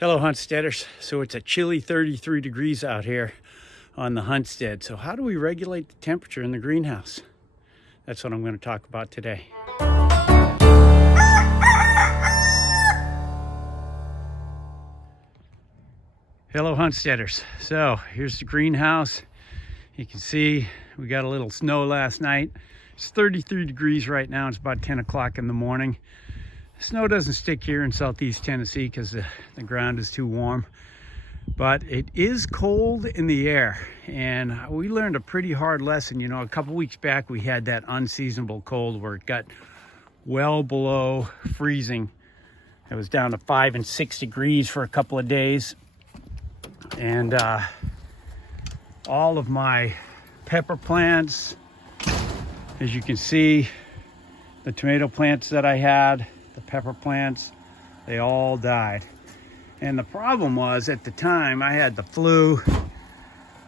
Hello, Huntsteaders. So it's a chilly 33 degrees out here on the Huntstead. So how do we regulate the temperature in the greenhouse? That's what I'm going to talk about today. Hello, Huntsteaders. So here's the greenhouse. You can see we got a little snow last night. It's 33 degrees right now. It's about 10 o'clock in the morning. Snow doesn't stick here in southeast Tennessee because the ground is too warm, but it is cold in the air, and we learned a pretty hard lesson. You know, a couple weeks back we had that unseasonable cold where it got well below freezing. It was down to 5 and 6 degrees for a couple of days, and all of my pepper plants, as you can see, the tomato plants that I had, the pepper plants, they all died. And the problem was, at the time I had the flu.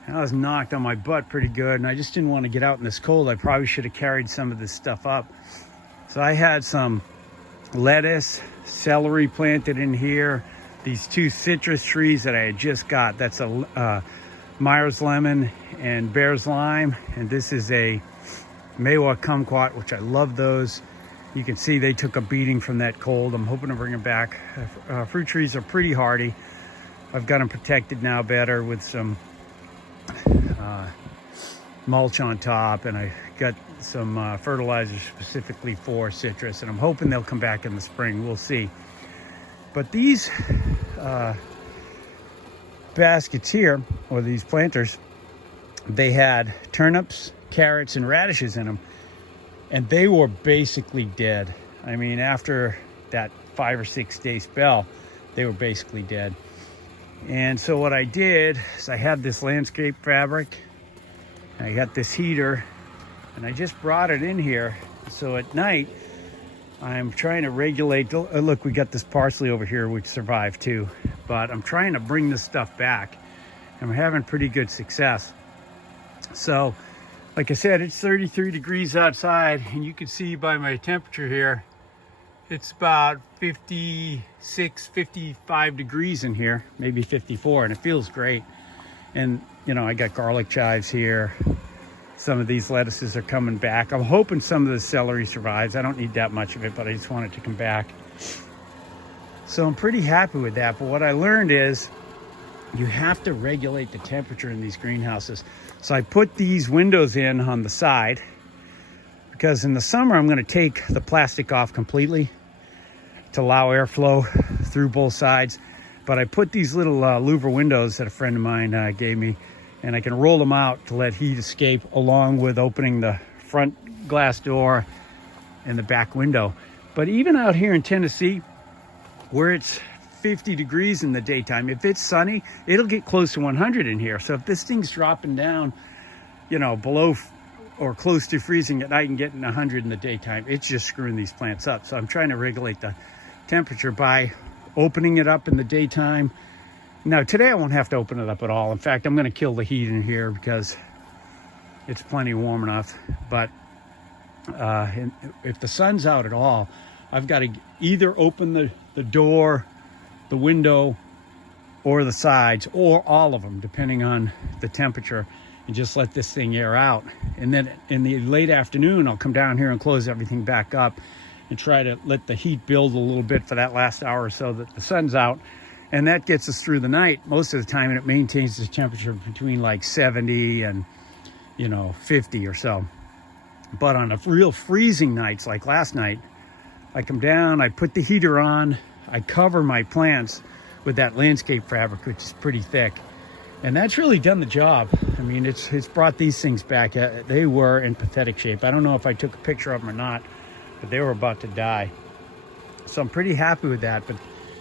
I was knocked on my butt pretty good, and I just didn't want to get out in this cold. I probably should have carried some of this stuff up. So I had some lettuce, celery planted in here, these 2 citrus trees that I had just got. That's a Myers lemon and Bear's lime, and this is a Maywa kumquat, which I love those. You can see they took a beating from that cold. I'm hoping to bring them back. Fruit trees are pretty hardy. I've got them protected now better with some mulch on top, and I got some fertilizer specifically for citrus, and I'm hoping they'll come back in the spring. We'll see. But these baskets here, or these planters, they had turnips, carrots, and radishes in them. And they were basically dead. I mean, after that 5 or 6 day spell, they were basically dead. And so what I did is I had this landscape fabric. I got this heater, and I just brought it in here. So at night, I'm trying to regulate. Look, we got this parsley over here, which survived too. But I'm trying to bring this stuff back, and we're having pretty good success. So, like I said, it's 33 degrees outside, and you can see by my temperature here, it's about 56, 55 degrees in here, maybe 54, and it feels great. And, you know, I got garlic chives here. Some of these lettuces are coming back. I'm hoping some of the celery survives. I don't need that much of it, but I just want it to come back. So I'm pretty happy with that. But what I learned is you have to regulate the temperature in these greenhouses. So I put these windows in on the side because in the summer I'm going to take the plastic off completely to allow airflow through both sides. But I put these little louver windows that a friend of mine gave me, and I can roll them out to let heat escape, along with opening the front glass door and the back window. But even out here in Tennessee, where it's 50 degrees in the daytime, if it's sunny, it'll get close to 100 in here. So if this thing's dropping down, you know, below or close to freezing at night and getting 100 in the daytime, it's just screwing these plants up. So I'm trying to regulate the temperature by opening it up in the daytime. Now today I won't have to open it up at all. In fact, I'm going to kill the heat in here because it's plenty warm enough. But if the sun's out at all, I've got to either open the door, the window, or the sides, or all of them, depending on the temperature, and just let this thing air out. And then in the late afternoon, I'll come down here and close everything back up and try to let the heat build a little bit for that last hour or so that the sun's out. And that gets us through the night most of the time, and it maintains the temperature between like 70 and, you know, 50 or so. But on a real freezing nights like last night, I come down, I put the heater on, I cover my plants with that landscape fabric, which is pretty thick. And that's really done the job. I mean, it's brought these things back. They were in pathetic shape. I don't know if I took a picture of them or not, but they were about to die. So I'm pretty happy with that. But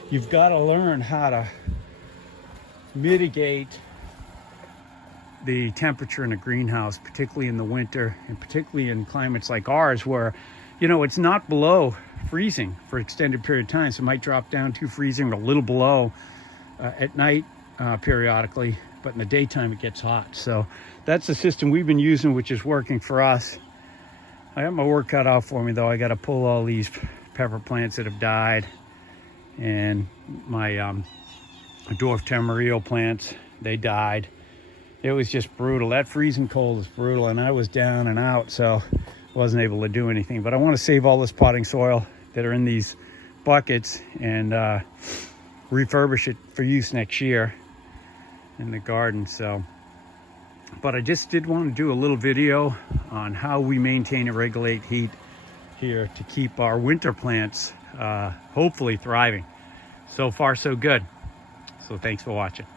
you've got to learn how to mitigate the temperature in a greenhouse, particularly in the winter, and particularly in climates like ours where, you know, it's not below freezing for an extended period of time. So it might drop down to freezing or a little below at night periodically, but in the daytime it gets hot. So that's the system we've been using, which is working for us. I got my work cut out for me though. I got to pull all these pepper plants that have died, and my dwarf tamarillo plants. They died. It was just brutal. That freezing cold was brutal, and I was down and out, so wasn't able to do anything. But I want to save all this potting soil that are in these buckets and refurbish it for use next year in the garden. So, but I just did want to do a little video on how we maintain and regulate heat here to keep our winter plants hopefully thriving. So far so good. So thanks for watching.